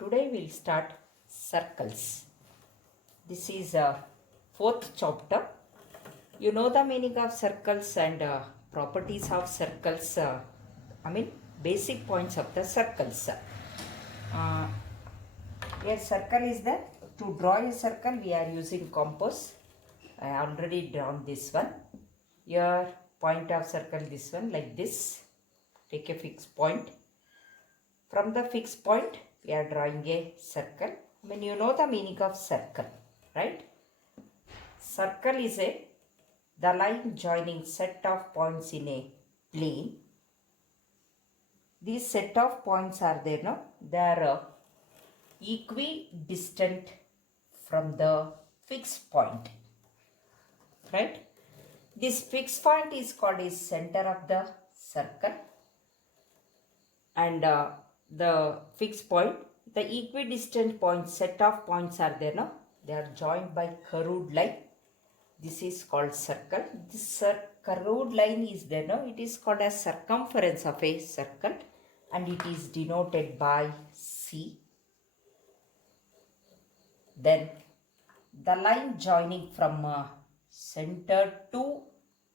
Today we'll start circles. This is a fourth chapter. You know the meaning of circles and properties of circles. Basic points of the circles. Here circle is there. To draw a circle we are using compass. I already drawn this one. Your point of circle this one like this. Take a fixed point. From the fixed point we are drawing a circle. You know the meaning of circle, right? Circle is the line joining set of points in a plane. These set of points are there, no? They are equidistant from the fixed point, right? This fixed point is called as center of the circle, and the fixed point, the equidistant points, set of points are there, no? They are joined by curved line. This is called circle. This curved line is there, no? It is called as circumference of a circle, and it is denoted by C. Then the line joining from center to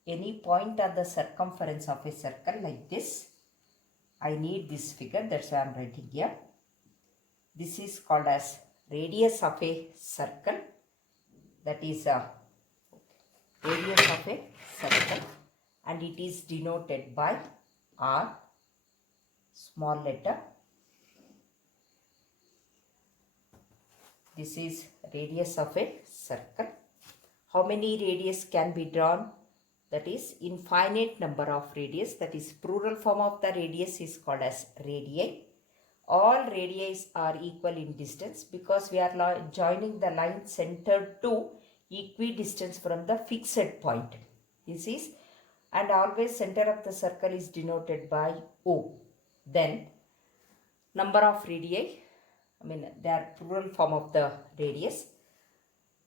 any point on the circumference of a circle like this. I need this figure, that's why I am writing here. This is called as radius of a circle. That is radius of a circle, and it is denoted by R, small letter. This is radius of a circle. How many radius can be drawn? That is infinite number of radius. That is plural form of the radius is called as radii. All radii are equal in distance because we are joining the line centered to equidistance from the fixed point. This is, and always center of the circle is denoted by O. Then number of radii, they are plural form of the radius.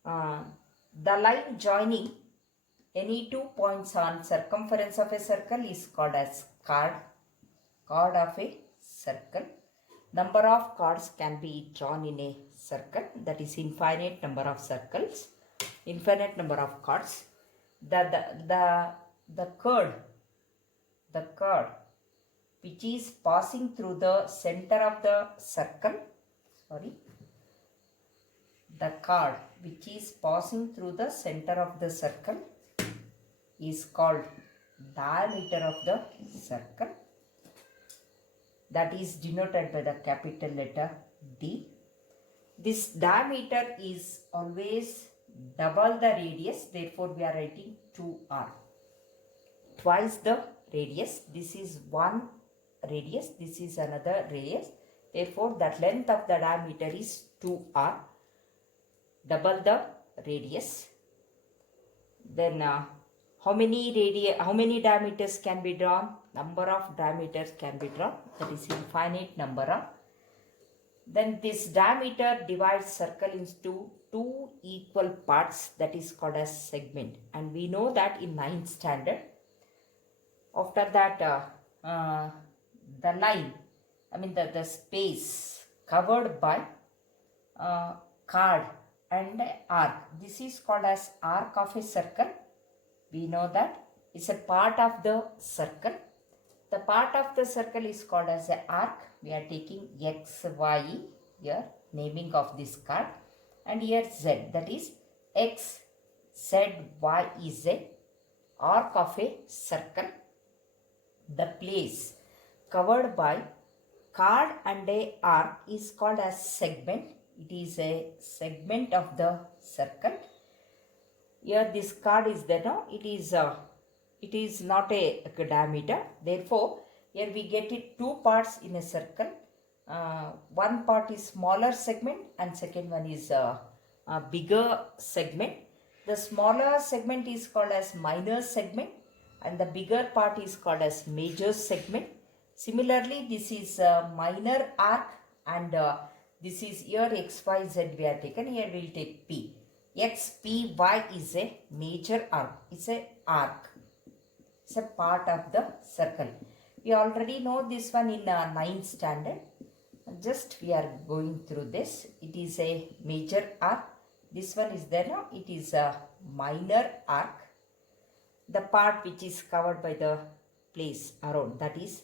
The line joining any 2 points on circumference of a circle is called as chord of a circle. Number of chords can be drawn in a circle, that is infinite number of circles, infinite number of chords. The chord which is passing through the center of the circle, the chord which is passing through the center of the circle is called diameter of the circle. That is denoted by the capital letter D. This diameter is always double the radius, therefore we are writing 2R. Twice the radius. This is one radius, this is another radius. Therefore that length of the diameter is 2R. Double the radius. Then how many diameters can be drawn? Number of diameters can be drawn, that is infinite number of. Then this diameter divides circle into 2 equal parts, that is called as segment, and we know that in 9th standard. After that the line, the space covered by chord and arc, this is called as arc of a circle. We know that it's a part of the circle. The part of the circle is called as an arc. We are taking X, Y here, naming of this chord, and here Z, that is X, Z, Y is a arc of a circle. The place covered by chord and a arc is called as segment. It is a segment of the circle. Here this chord is there, no? It is not a diameter. Therefore, here we get it 2 parts in a circle. One part is smaller segment and second one is a bigger segment. The smaller segment is called as minor segment and the bigger part is called as major segment. Similarly, this is a minor arc, and this is here X, Y, Z we are taken. Here we will take P. X, P, Y is a major arc. It's a arc. It's a part of the circle. We already know this one in 9th standard. just we are going through this. It is a major arc. This one is there now. It is a minor arc. The part which is covered by the place around, that is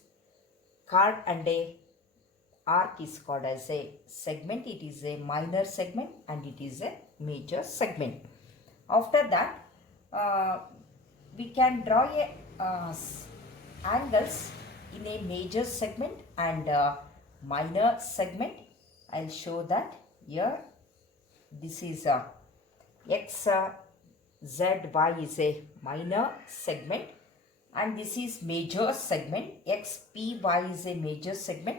chord, and a arc is called as a segment. It is a minor segment and it is a major segment. After that, we can draw angles in a major segment and minor segment. I'll show that here. This is X, Z, Y is a minor segment and this is major segment. X, P, Y is a major segment.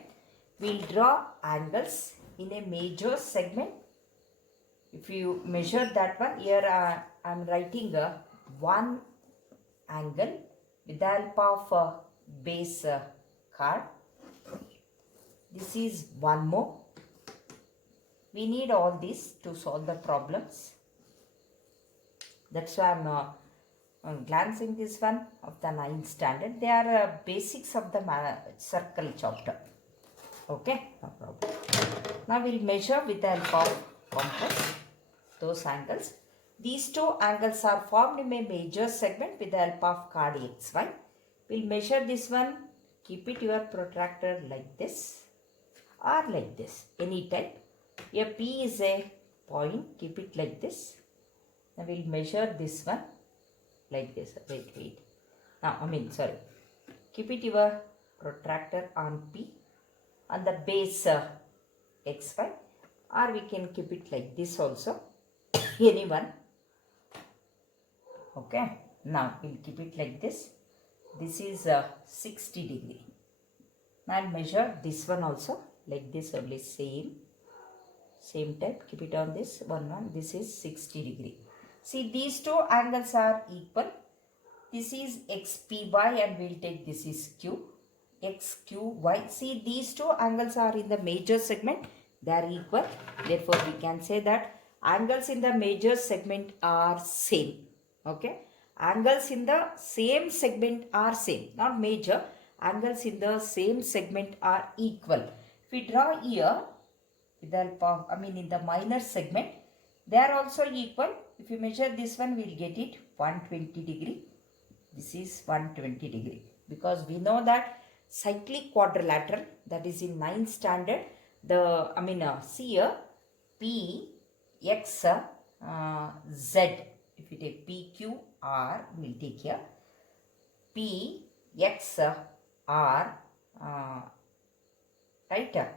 We'll draw angles in a major segment. If you measure that one, here I'm writing one angle with the help of base chord. This is one more. We need all this to solve the problems. That's why I'm glancing this one of the 9th standard. They are basics of the circle chapter. Okay, no problem. Now we'll measure with the help of compass those angles. These two angles are formed in a major segment with the help of chord XY. We'll measure this one. Keep it your protractor like this or like this, any type. Here P is a point. Keep it like this. Now we'll measure this one like this. Wait. Sorry. Keep it your protractor on P on the base XY, or we can keep it like this also. Anyone. Okay. Now we'll keep it like this. This is 60 degree. Now I'll measure this one also like this only, same type. Keep it on this one. This is 60 degree. See, these two angles are equal. This is XPY and we'll take this is Q. XQY. See, these two angles are in the major segment. They are equal. Therefore, we can say that angles in the major segment are same. Okay. Angles in the same segment are same. Not major. Angles in the same segment are equal. If we draw here, with the help of, in the minor segment, they are also equal. If you measure this one, we will get it 120 degree. This is 120 degree. Because we know that cyclic quadrilateral, that is in 9th standard, see here, P, X, Z. If you take P, Q, R, we will take here. P, X, R, right?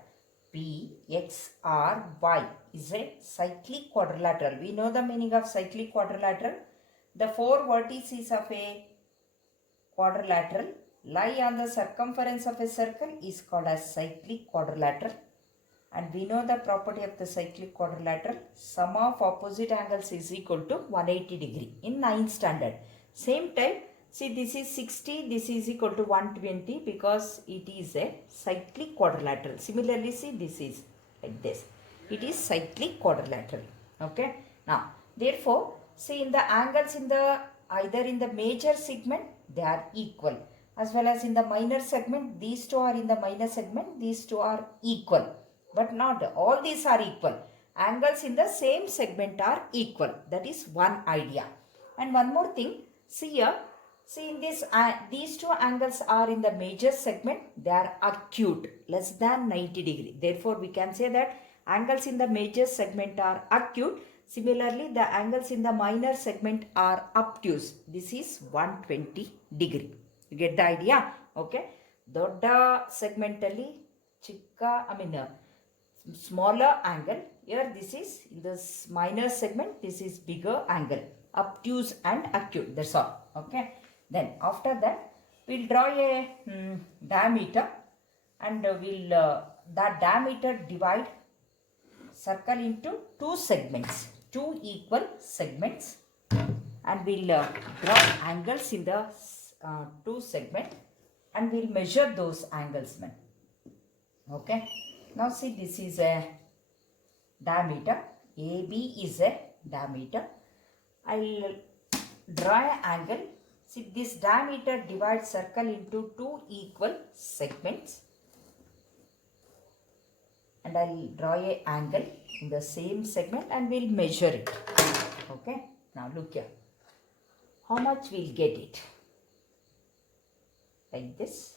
P, X, R, Y is a cyclic quadrilateral. We know the meaning of cyclic quadrilateral. The four vertices of a quadrilateral lie on the circumference of a circle is called as cyclic quadrilateral. And we know the property of the cyclic quadrilateral. Sum of opposite angles is equal to 180 degree in 9th standard. Same time, see, this is 60, this is equal to 120 because it is a cyclic quadrilateral. Similarly, see, this is like this. It is cyclic quadrilateral. Okay. Now, therefore, see, in the angles in the either in the major segment, they are equal. As well as in the minor segment, these two are in the minor segment, these two are equal. But not all these are equal. Angles in the same segment are equal. That is one idea. And one more thing, see here. See, in this, these two angles are in the major segment. They are acute, less than 90 degree. Therefore, we can say that angles in the major segment are acute. Similarly, the angles in the minor segment are obtuse. This is 120 degree. You get the idea? Okay. Dodda segmentally, chikka, smaller angle. Here, this is in this minor segment. This is bigger angle. Obtuse and acute. That's all. Okay. Then after that, we'll draw a diameter and we'll that diameter divide circle into two segments, two equal segments, and we'll draw angles in the two segments and we'll measure those angles. Okay. Now see, this is a diameter. AB is a diameter. I'll draw an angle. See, this diameter divides circle into two equal segments. and I'll draw a angle in the same segment and we'll measure it. Okay, now look here. How much we'll get it? Like this.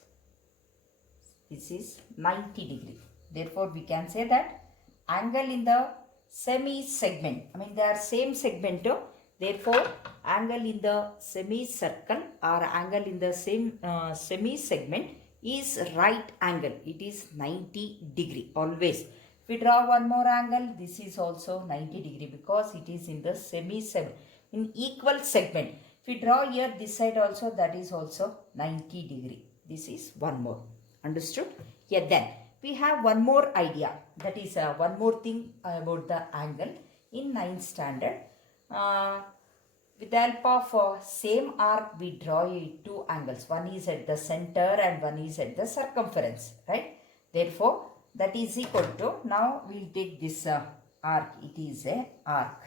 This is 90 degree. Therefore, we can say that angle in the semi-segment, I mean they are same segment, therefore angle in the semicircle or angle in the same semi-segment is right angle. It is 90 degree always. If we draw one more angle, this is also 90 degree because it is in the semi-segment, in equal segment. If we draw here this side also, that is also 90 degree. This is one more. Understood? Yeah, then we have one more idea, that is one more thing about the angle in 9th standard. With the help of same arc, we draw two angles. One is at the center and one is at the circumference, right? Therefore, that is equal to, now we will take this arc. It is a arc,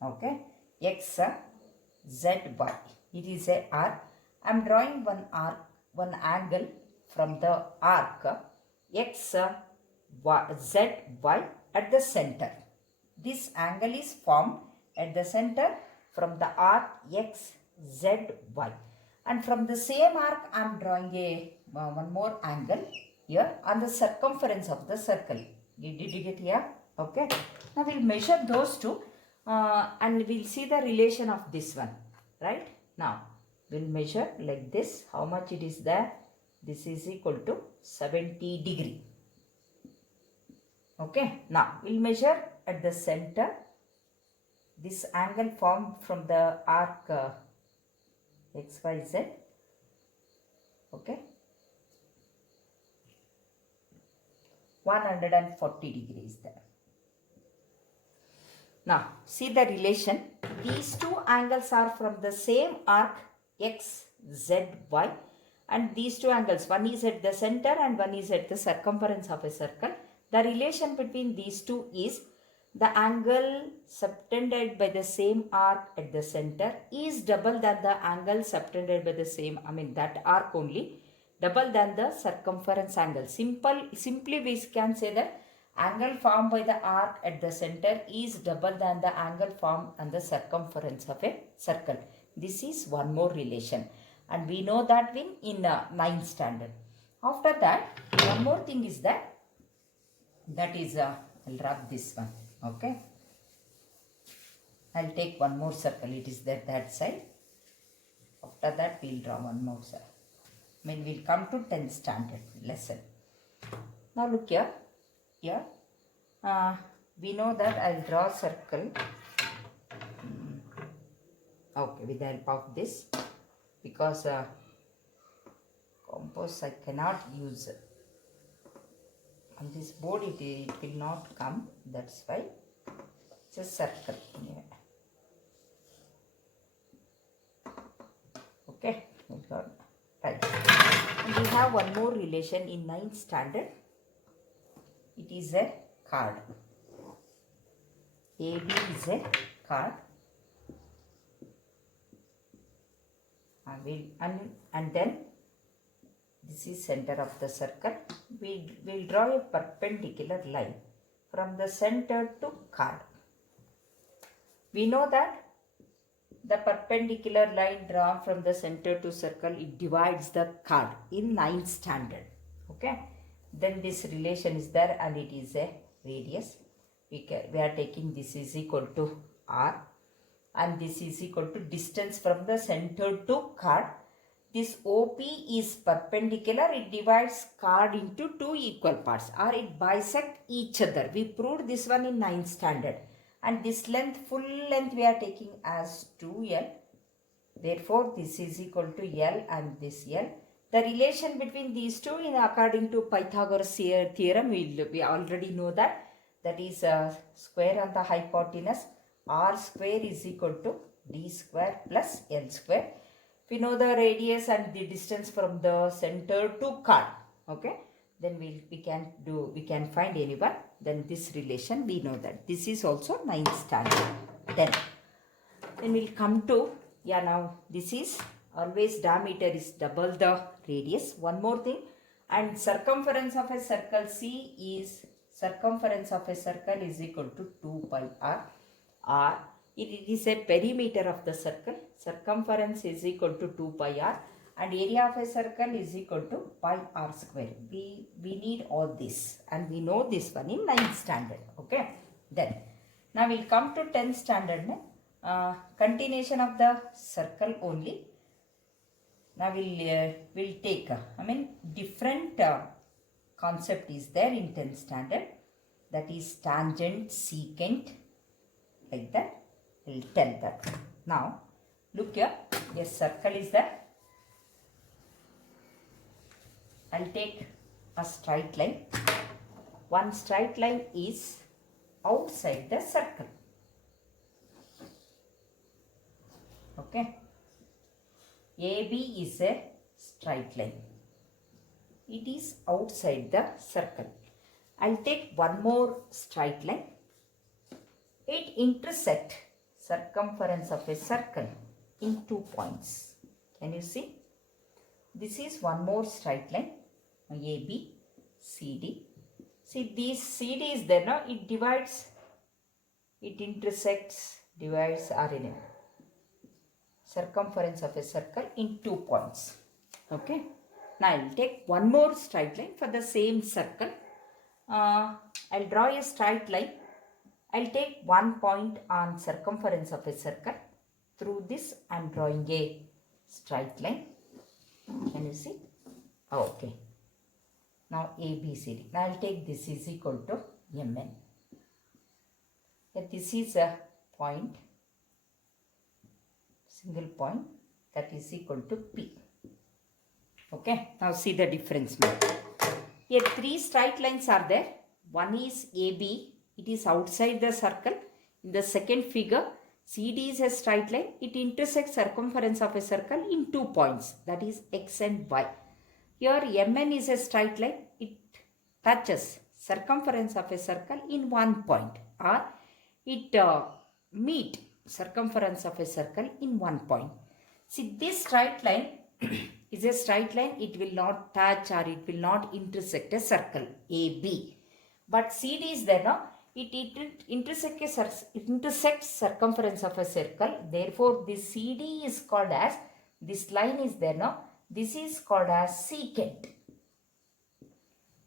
okay? X, Z, Y. It is a arc. I am drawing one arc, one angle from the arc X, Y, Z, Y at the center. This angle is formed at the center from the arc X, Z, Y. And from the same arc, I am drawing a one more angle here on the circumference of the circle. Did you get here? Okay. Now we will measure those two and we will see the relation of this one. Right? Now we will measure like this. How much it is there? This is equal to 70 degree. Okay. Now we will measure at the center. This angle formed from the arc XYZ. Okay. 140 degrees there. Now see the relation. These two angles are from the same arc X, Z, Y. And these two angles, one is at the center and one is at the circumference of a circle. The relation between these two is the angle subtended by the same arc at the center is double than the angle subtended by the same, that arc only, double than the circumference angle. Simply we can say that angle formed by the arc at the center is double than the angle formed on the circumference of a circle. This is one more relation. And we know that in 9th standard. After that, one more thing is that is, I'll wrap this one. Okay. I'll take one more circle. It is there that side. After that, we'll draw one more circle. We'll come to 10th standard lesson. Now look here. Here, we know that I'll draw a circle. Okay, with the help of this. Because compost I cannot use on this board, it will not come, that's why it's a circle. Okay, right. And we have one more relation in 9th standard. It is a card. AB is a card. And then this is center of the circle. We will draw a perpendicular line from the center to card. We know that the perpendicular line drawn from the center to circle, it divides the card in 9th standard. Okay. Then this relation is there and it is a radius. We are taking this is equal to R. And this is equal to distance from the center to card. This OP is perpendicular. It divides card into two equal parts or it bisect each other. We proved this one in 9th standard. And this length, full length we are taking as 2L. Therefore, this is equal to L and this L. The relation between these two, according to Pythagoras theorem, we already know that. That is square on the hypotenuse. R square is equal to D square plus L square. We know the radius and the distance from the center to card. Okay. Then we can find anyone. Then this relation we know that. This is also 9th standard. Then we'll come to, now this is always diameter is double the radius. One more thing. And circumference of a circle C is circumference of a circle is equal to 2 pi r, or it is a perimeter of the circle. Circumference is equal to 2 pi r and area of a circle is equal to pi r square. We need all this and we know this one in 9th standard. Okay. Then now we'll come to 10th standard. Continuation of the circle only. Now we'll take different concept is there in 10th standard, that is tangent, secant, like that. We'll tell that. Now look here, a circle is there. I'll take a straight line. One straight line is outside the circle. Okay. AB is a straight line. It is outside the circle. I'll take one more straight line. It intersects circumference of a circle in 2 points. Can you see? This is one more straight line. AB, CD. See, this CD is there now. It divides, it intersects, divides RNA. Circumference of a circle in 2 points. Okay. Now I will take one more straight line for the same circle. I'll draw a straight line. I'll take 1 point on circumference of a circle. Through this I am drawing a straight line. Can you see? Okay. Now ABCD. Now I'll take this is equal to MN. This is a point, single point, that is equal to P. Okay. Now see the difference now. Here 3 straight lines are there. One is AB. It is outside the circle. In the second figure, CD is a straight line. It intersects circumference of a circle in 2 points, that is X and Y. Here MN is a straight line. It touches circumference of a circle in 1 point, or it meet circumference of a circle in 1 point. See, this straight line is a straight line. It will not touch or it will not intersect a circle AB. But CD is there now. It intersects circumference of a circle. Therefore, this CD is called as, this line is there now. This is called as secant.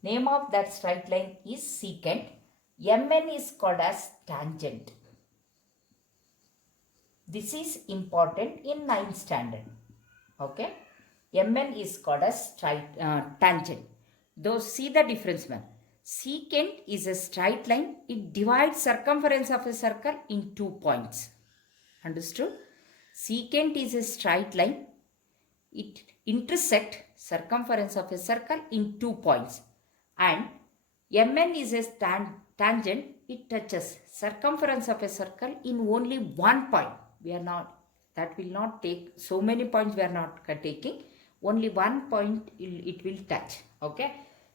Name of that straight line is secant. MN is called as tangent. This is important in 9th standard. Okay. MN is called as tangent. Though see the difference, man. Secant is a straight line. It divides circumference of a circle in 2 points. Understood? Secant is a straight line. It intersects circumference of a circle in 2 points. And MN is a tangent. It touches circumference of a circle in only 1 point. We are not, that will not take, so many points we are not taking. Only 1 point it will touch. Okay.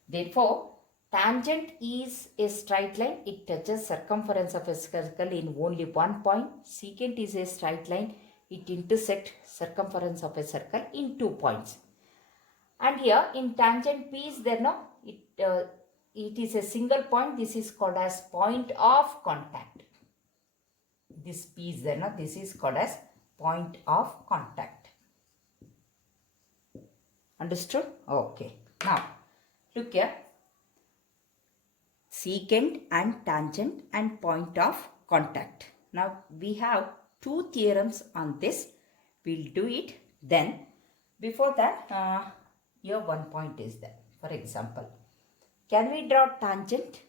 Therefore, tangent is a straight line. It touches circumference of a circle in only 1 point. Secant is a straight line. It intersects circumference of a circle in 2 points. And here in tangent P is there now. It is a single point. This is called as point of contact. This P is there now. This is called as point of contact. Understood? Okay. Now look here. Secant and tangent and point of contact. Now we have 2 theorems on this. We'll do it. Then before that, here 1 point is there. For example, can we draw tangent?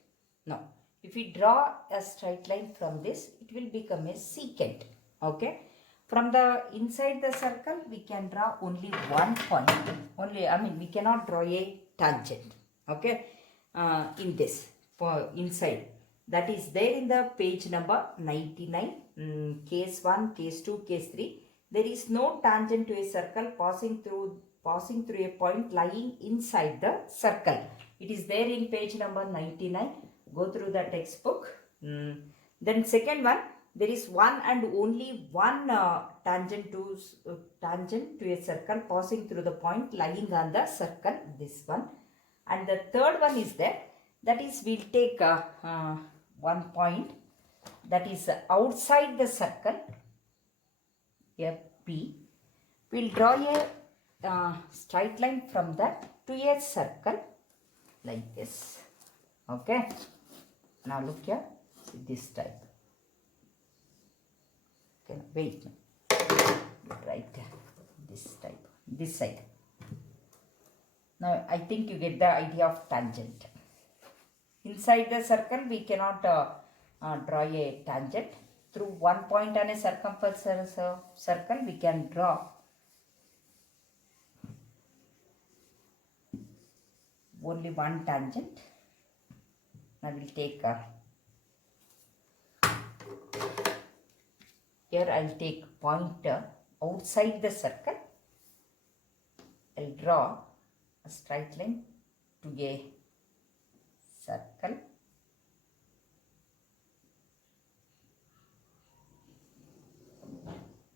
No. If we draw a straight line from this, it will become a secant. Okay. From the inside the circle, we can draw only 1 point. We cannot draw a tangent. Okay. In this, for inside. That is there in the page number 99. Case 1, case 2, case 3. There is no tangent to a circle passing through a point lying inside the circle. It is there in page number 99. Go through the textbook. Then second one, there is one and only one tangent to a circle passing through the point lying on the circle. This one. And the third one is there. That is, we'll take one point that is outside the circle, a P. We'll draw a straight line from that to a circle like this. Okay. Now look here, this type. Okay, wait. Right, this type, this side. Now I think you get the idea of tangent. Inside the circle, we cannot draw a tangent. Through one point on a circumference circle, we can draw only one tangent. Now we'll take here I'll take pointer outside the circle. I'll draw a straight line to a circle.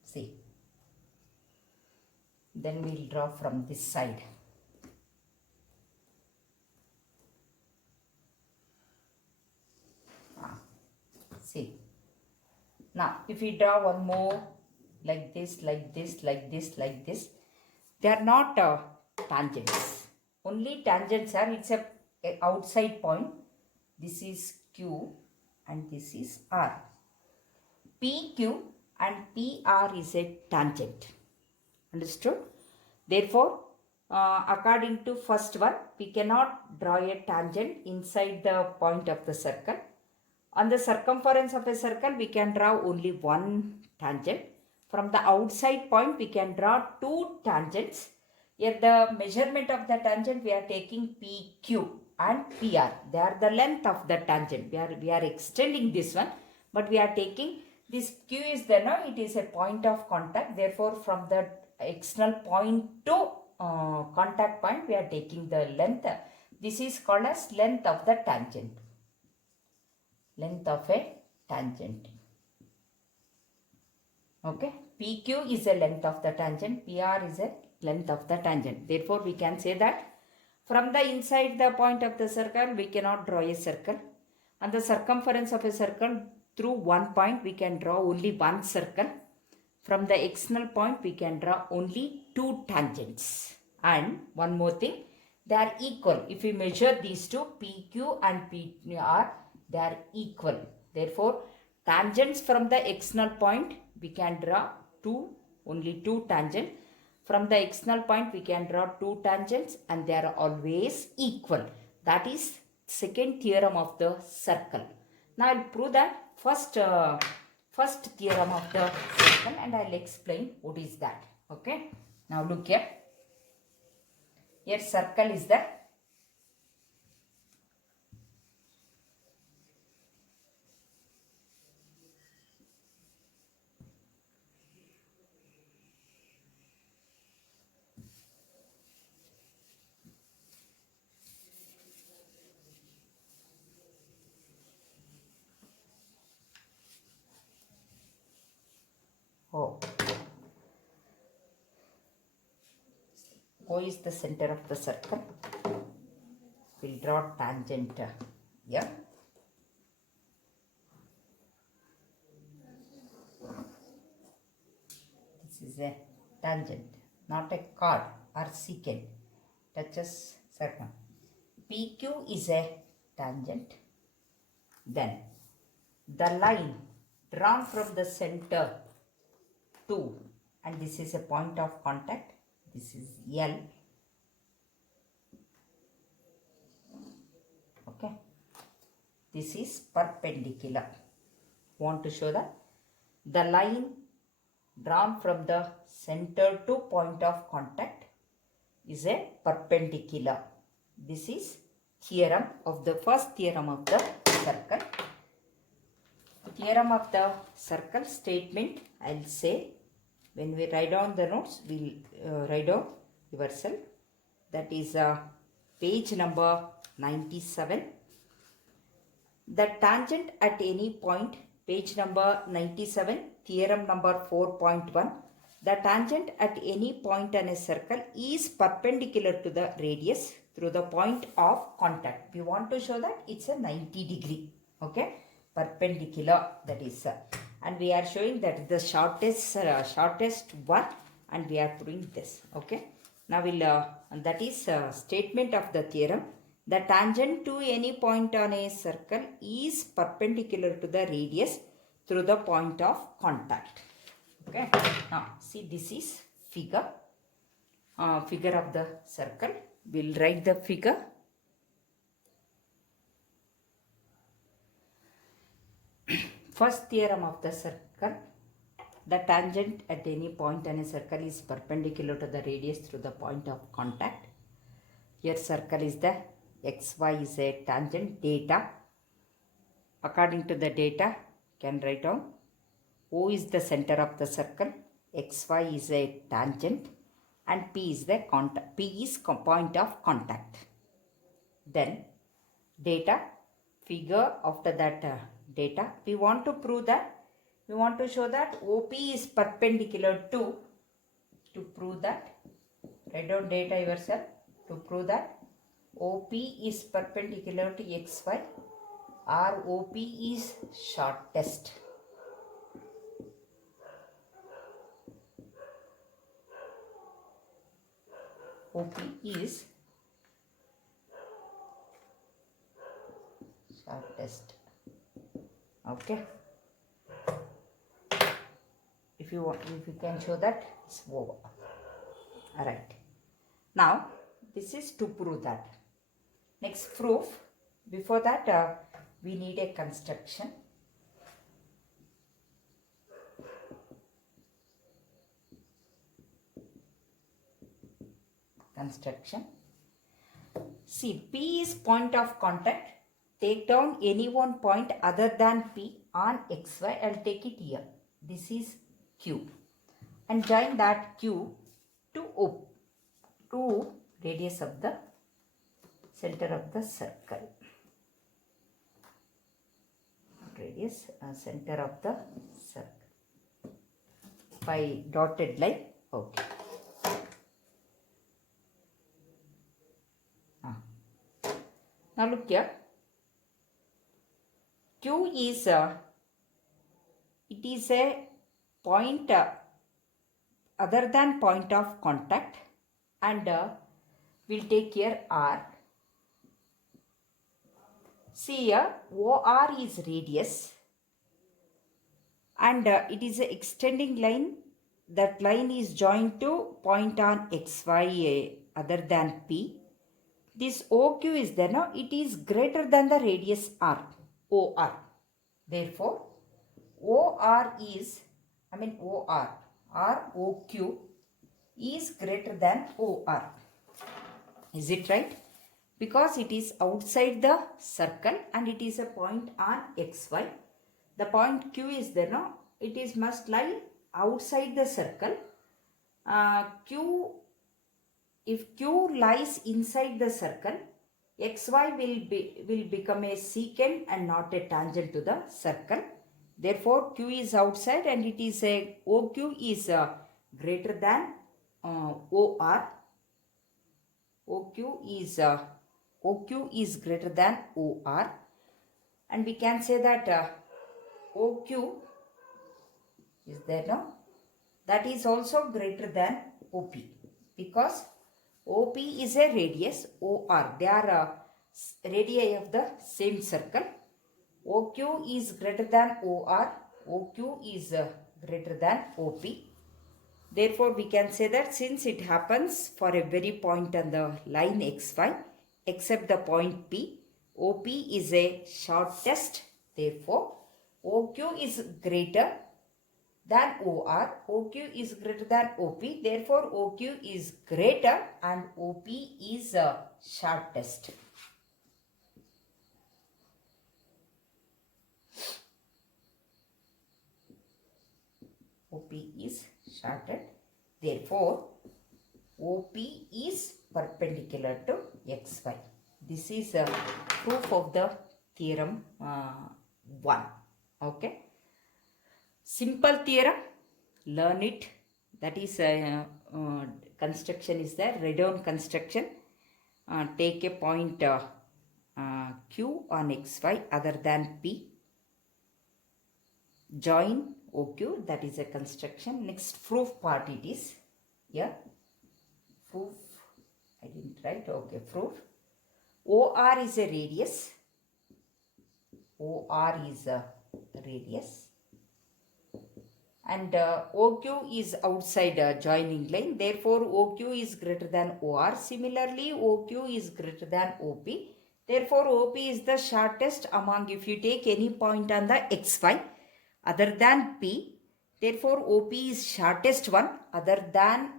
See. Then we'll draw from this side. See. Now, if we draw one more like this, like this, like this, like this, they are not tangents. Only tangents are, it's a outside point. This is Q and this is R. PQ and PR is a tangent. Understood? Therefore, according to first one, we cannot draw a tangent inside the point of the circle. On the circumference of a circle, we can draw only one tangent. From the outside point, we can draw two tangents. Here the measurement of the tangent, we are taking PQ and PR. They are the length of the tangent. We are extending this one, but we are taking this Q is there now. It is a point of contact. Therefore, from the external point to contact point, we are taking the length. This is called as length of the tangent. Length of a tangent. Okay. PQ is a length of the tangent. PR is a length of the tangent. Therefore, we can say that from the inside the point of the circle, we cannot draw a circle. On the circumference of a circle, through one point, we can draw only one circle. From the external point, we can draw only two tangents. And one more thing, they are equal. If we measure these two, PQ and PR, they are equal. Therefore, tangents from the external point, we can draw only two tangents. From the external point, we can draw two tangents and they are always equal. That is second theorem of the circle. Now, I will prove that first theorem of the circle and I will explain what is that. Okay. Now, look here. Here circle is there. O is the center of the circle. We'll draw tangent here. This is a tangent, not a chord. Arsikere touches circle. PQ is a tangent. Then the line drawn from the center to, and this is a point of contact. This is L. Okay. This is perpendicular. Want to show that the line drawn from the center to point of contact is a perpendicular. This is theorem of the first theorem of the circle. Theorem of the circle statement, I'll say. When we write down the notes, we'll write down yourself. That is page number 97. The tangent at any point, page number 97, theorem number 4.1. The tangent at any point on a circle is perpendicular to the radius. through the point of contact. We want to show that it's a 90 degree, okay, perpendicular, that is, and we are showing that the shortest one, and we are putting this, okay. Now we'll, that is statement of the theorem. The tangent to any point on a circle is perpendicular to the radius through the point of contact. Okay. Now see, this is figure of the circle. We'll write the figure. First theorem of the circle. The tangent at any point on a circle is perpendicular to the radius through the point of contact. Here circle is the xy is a tangent data. According to the data, can write down O is the center of the circle, xy is a tangent, and P is the contact. P is point of contact. Then data, figure after that data. We want to prove that, we want to show that OP is perpendicular to prove that, write down data yourself, to prove that OP is perpendicular to xy or OP is shortest. OP is shortest. Okay. If you want, if you can show that, it's over. Alright. Now, this is to prove that. Next proof. Before that, we need a construction. See, P is point of contact. Take down any one point other than P on xy. I'll take it here. This is Q. And join that Q to O, to radius of the center of the circle. Radius, center of the circle. By dotted line. Okay. Now look here. Q is it is a point other than point of contact, and we'll take here R. See here, OR is radius, and it is an extending line. That line is joined to point on xy other than P. This OQ is there now, it is greater than the radius R, OR. Therefore, OR is, OR or OQ is greater than OR. Is it right? Because it is outside the circle and it is a point on xy. The point Q is there now, it is must lie outside the circle. If Q lies inside the circle, xy will become a secant and not a tangent to the circle. Therefore, Q is outside and it is a OQ is greater than OR. OQ is greater than OR, and we can say that OQ is there now, that is also greater than OP, because OP is a radius, OR, they are radii of the same circle. OQ is greater than OR, OQ is greater than OP. Therefore, we can say that since it happens for every point on the line xy except the point P, OP is a shortest. Therefore, OQ is greater than OR, OQ is greater than OP. Therefore, OQ is greater and OP is shortest. OP is shorted. Therefore, OP is perpendicular to xy. This is a proof of the theorem 1. Okay. Simple theorem. Learn it. That is construction is there. Write down construction. take a point Q on XY other than P. Join OQ, that is a construction. Next proof part it is. Here, proof, I didn't write, okay, proof. OR is a radius. OR is a radius. And OQ is outside joining line. Therefore, OQ is greater than OR. Similarly, OQ is greater than OP. Therefore, OP is the shortest among, if you take any point on the XY other than P. Therefore, OP is shortest one other than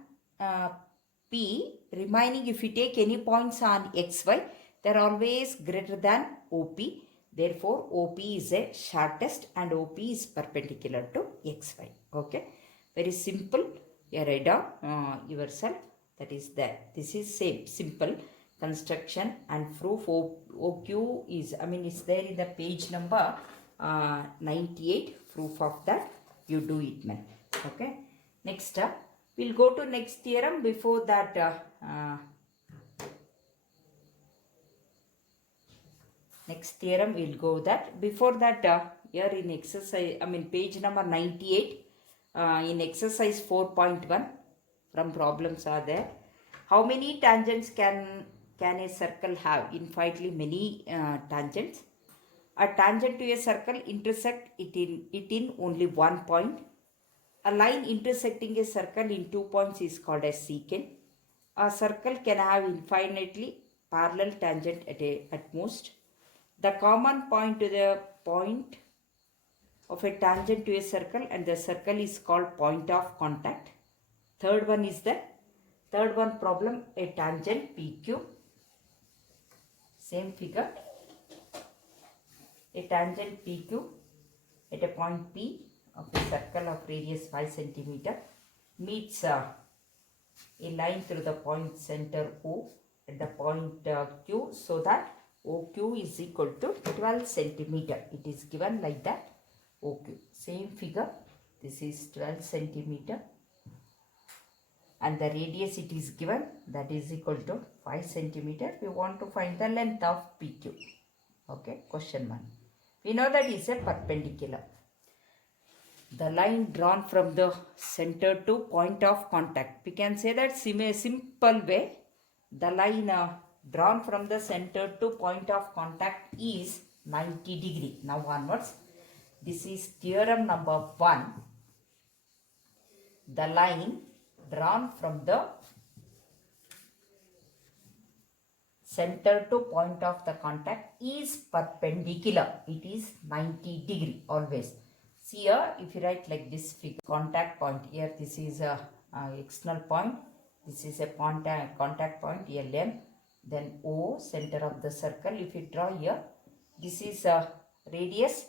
P. Remaining, if you take any points on XY, they are always greater than OP. Therefore, OP is a shortest and OP is perpendicular to XY. Okay. Very simple. You write down yourself. That is there. This is same simple construction and proof. OQ is, it's there in the page number 98. Proof of that. You do it, man. Okay. Next up, we'll go to next theorem. Before that, next theorem we'll go that. Before that, here in exercise, page number 98, in exercise 4.1, from problems are there. How many tangents can a circle have? Infinitely many tangents. A tangent to a circle intersect it in only one point. A line intersecting a circle in 2 points is called a secant. A circle can have infinitely parallel tangent at most. The common point to the point of a tangent to a circle and the circle is called point of contact. Third one problem, a tangent PQ. Same figure. A tangent PQ at a point P of a circle of radius 5 cm meets a line through the point center O at the point Q, so that OQ is equal to 12 cm. It is given like that. OQ. Same figure. This is 12 cm. And the radius it is given, that is equal to 5 cm. We want to find the length of PQ. Okay. Question 1. We know that is a perpendicular. The line drawn from the center to point of contact. We can say that simple way. The line drawn from the center to point of contact is 90 degree. Now onwards, this is theorem number 1. The line drawn from the center to point of the contact is perpendicular. It is 90 degree always. See here, if you write like this figure, contact point here, this is a external point. This is a contact point, LM. Then O, center of the circle. If you draw here, this is a radius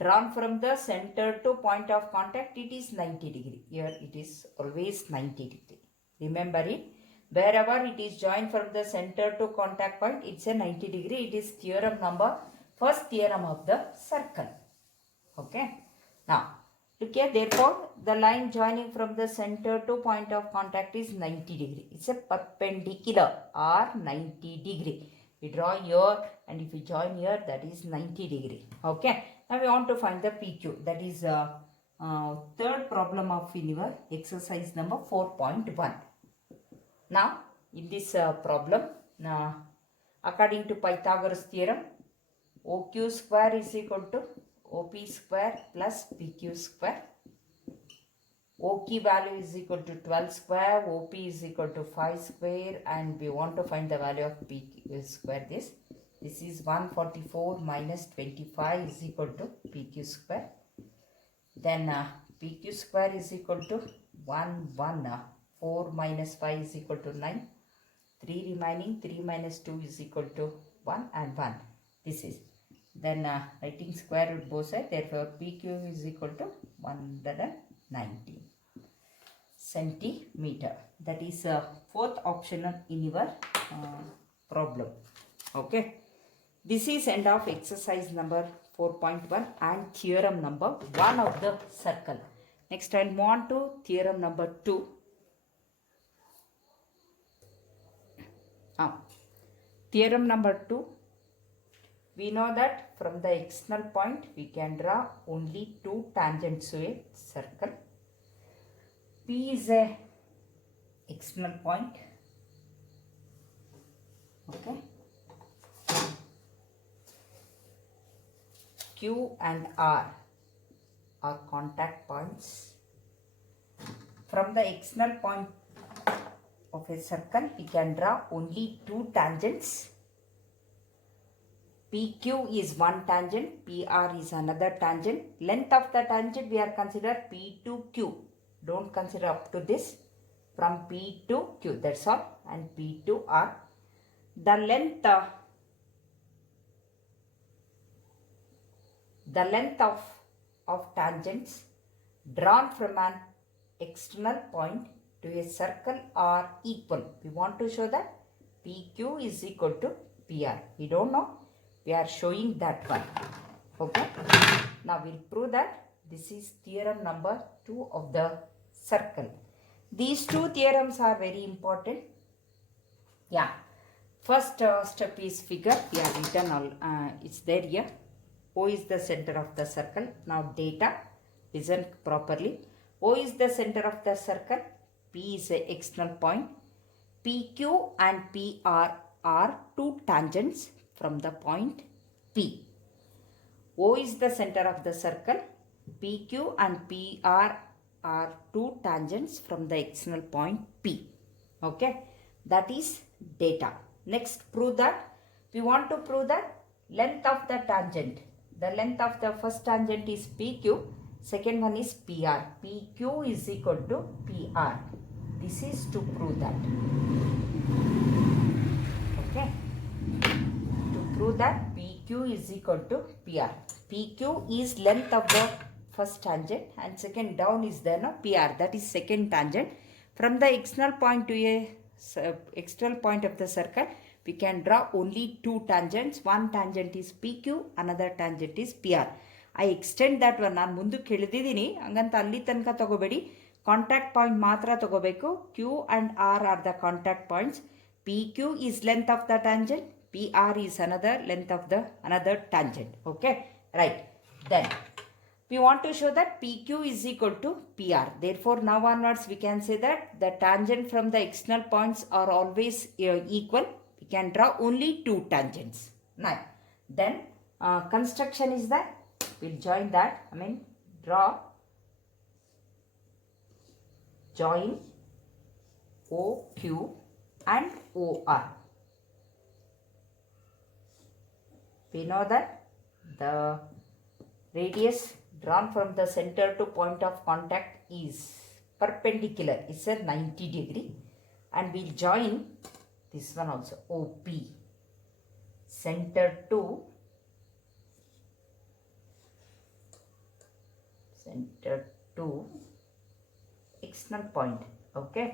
drawn from the center to point of contact. It is 90 degree. Here it is always 90 degree. Remember it. Wherever it is joined from the center to contact point, it's a 90 degree. It is theorem number, first theorem of the circle. Okay. Now, look here. Therefore, the line joining from the center to point of contact is 90 degree. It's a perpendicular or 90 degree. We draw here and if we join here, that is 90 degree. Okay. Now, we want to find the PQ. That is third problem of your exercise number 4.1. Now, in this problem, according to Pythagoras theorem, OQ square is equal to OP square plus PQ square. OQ value is equal to 12 square, OP is equal to 5 square, and we want to find the value of PQ square. This is 144 minus 25 is equal to PQ square. Then PQ square is equal to 4 minus 5 is equal to 9. 3 remaining, 3 minus 2 is equal to 1 and 1. This is. Then writing square root both sides. Therefore, PQ is equal to 190 centimeter. That is fourth option in your problem. Okay. This is end of exercise number 4.1 and theorem number 1 of the circle. Next, I'll move on to theorem number 2. Theorem number 2. We know that from the external point we can draw only two tangents to a circle. P is a external point. Okay. Q and R are contact points. From the external point of a circle we can draw only two tangents. PQ is one tangent, PR is another tangent. Length of the tangent we are consider P to Q. Don't consider up to this. From P to Q, that's all. And P to R. The length of tangents drawn from an external point to a circle are equal. We want to show that PQ is equal to PR. We don't know. We are showing that one. Okay. Now we'll prove that this is theorem number 2 of the circle. These two theorems are very important. Yeah. First step is figure. We have written all. It's there here. O is the center of the circle. Now data. Listen properly. O is the center of the circle. P is the external point. PQ and PR are two tangents from the point P. O is the center of the circle. PQ and PR are two tangents from the external point P. Okay. That is data. Next, prove that. We want to prove that length of the tangent. The length of the first tangent is PQ. Second one is PR. PQ is equal to PR. This is to prove that. Okay. Prove that PQ is equal to PR. PQ is length of the first tangent and second down is there no PR, that is second tangent. From the external point to a external point of the circle we can draw only two tangents. One tangent is PQ, another tangent is PR. I extend that one. ನಾನು ಮುಂದಕ್ಕೆ ಹೇಳಿದ್ದೀನಿ ಹಂಗಂತ ಅಲ್ಲಿ ತನಕ ತಗೋಬೇಡಿ. Contact point ಮಾತ್ರ ತಗೋಬೇಕು. Q and R are the contact points. PQ is length of the tangent. PR is another length of the another tangent. Okay, right. Then we want to show that PQ is equal to PR. Therefore, now onwards we can say that the tangent from the external points are always equal. We can draw only two tangents. Now, then construction is that we'll join that. Draw, join OQ and OR. We know that the radius drawn from the center to point of contact is perpendicular. It's a 90 degree. And we'll join this one also. OP. Center to external point. Okay.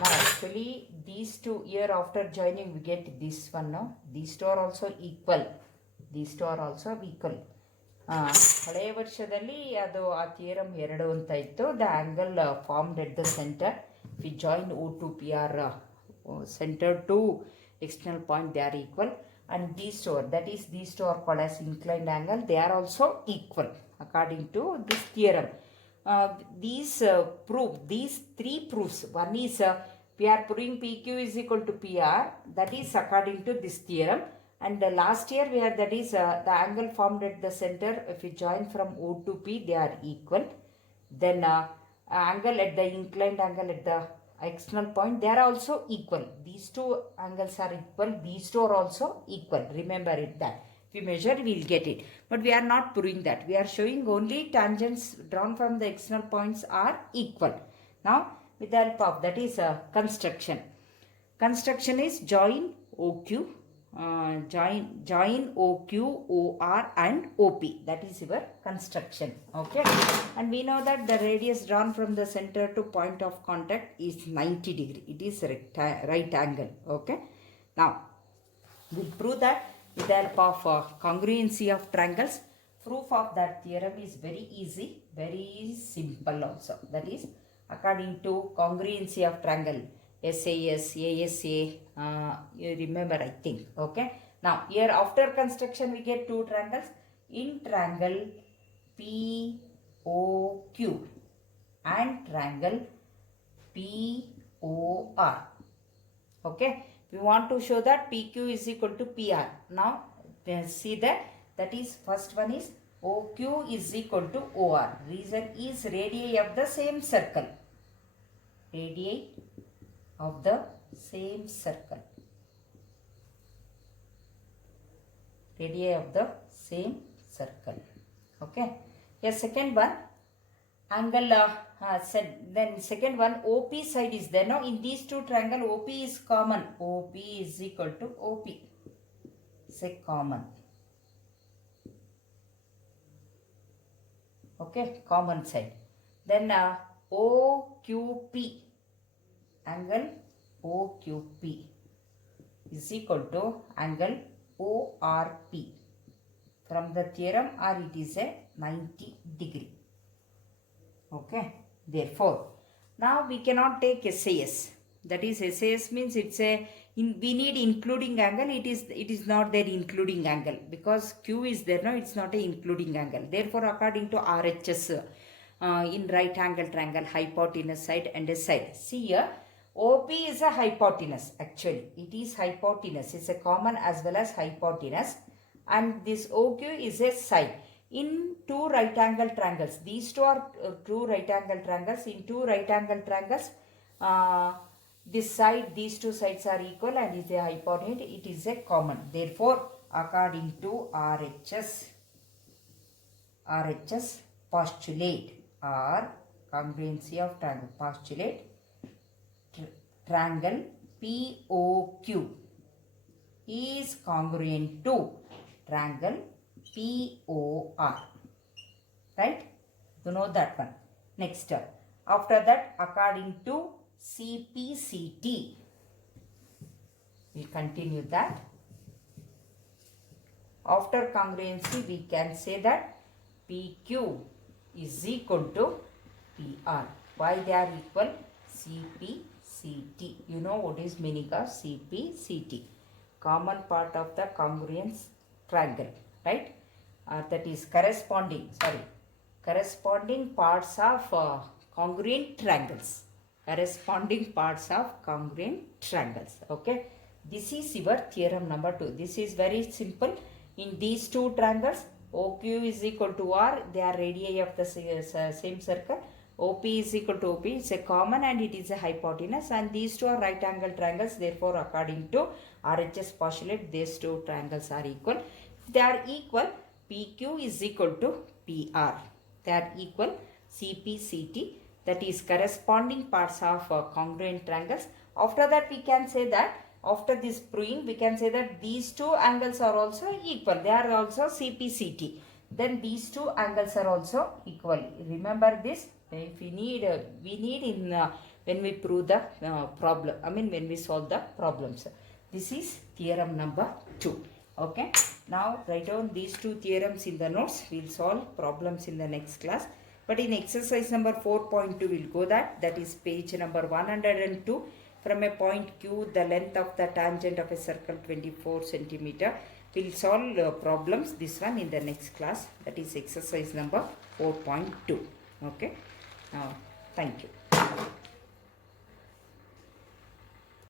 Now actually these two here after joining we get this one now. These two are also equal. These two are also equal. ಹಳೆಯ ವರ್ಷದಲ್ಲಿ ಅದು ಆ theorem 2 ಅಂತ ಇತ್ತು. The angle formed at the centre we join O to PR center to external point, they are equal. And these two, that is these two are called as inclined angle, they are also equal according to this theorem. These three proofs. One is we are proving PQ is equal to PR, that is according to this theorem. And last year we had, that is the angle formed at the center, if we join from O to P, they are equal. Then angle at the inclined angle at the external point, they are also equal. These two angles are equal, these two are also equal. Remember it that. If we measure, we will get it. But we are not proving that. We are showing only tangents drawn from the external points are equal. Now, with the help of that is construction. Construction is join OQ, join OQ, OR and OP. That is your construction. Okay. And we know that the radius drawn from the center to point of contact is 90 degree. It is right angle. Okay. Now, we prove that with the help of congruency of triangles. Proof of that theorem is very easy, very simple also. That is according to congruency of triangle. SAS, ASA, you remember I think. Okay. Now here after construction we get two triangles. In triangle POQ and triangle POR. Okay. We want to show that PQ is equal to PR. Now see that is first one is OQ is equal to OR. Reason is radii of the same circle. Radii of the same circle. Radii of the same circle. Okay. Here second one angle then second one OP side is there. Now in these two triangle OP is common. OP is equal to OP. Say common. Okay, common side. Then OQP, angle OQP is equal to angle ORP. From the theorem or it is a 90 degree. Okay, therefore now we cannot take SAS. That is SAS means it's a we need including angle. It is not there including angle because Q is there. No, it's not a including angle. Therefore, according to RHS, in right angle triangle, hypotenuse side and a side. See here, OP is a hypotenuse. Actually, it is hypotenuse. It's a common as well as hypotenuse, and this OQ is a side. In two right angle triangles, these two are two right angle triangles. In two right angle triangles, this side, these two sides are equal and is a hypotenuse. It is a common. Therefore, according to RHS postulate or congruency of triangle postulate, triangle POQ is congruent to triangle POR. Right? You know that one. Next, after that, according to CPCT, we'll continue that. After congruency, we can say that PQ is equal to PR. Why they are equal? CPCT. You know what is meaning of CPCT? Common part of the congruence triangle, right? That is corresponding parts of congruent triangles. Corresponding parts of congruent triangles. Okay. This is your theorem number 2. This is very simple. In these two triangles, OQ is equal to R. They are radii of the same circle. OP is equal to OP. It's a common and it is a hypotenuse. And these two are right angle triangles. Therefore, according to RHS postulate, these two triangles are equal. If they are equal, PQ is equal to PR. They are equal. CPCT. That is corresponding parts of congruent triangles. After that, we can say that after this proving, we can say that these two angles are also equal. They are also CPCT. Then these two angles are also equal. Remember this. If we need, when we prove the problem. When we solve the problems. This is theorem number 2. Okay. Now write down these two theorems in the notes. We will solve problems in the next class. But in exercise number 4.2, we'll go that is page number 102. From a point Q, the length of the tangent of a circle 24 centimeter. We'll solve problems, this one in the next class. That is exercise number 4.2. Okay. Now, thank you.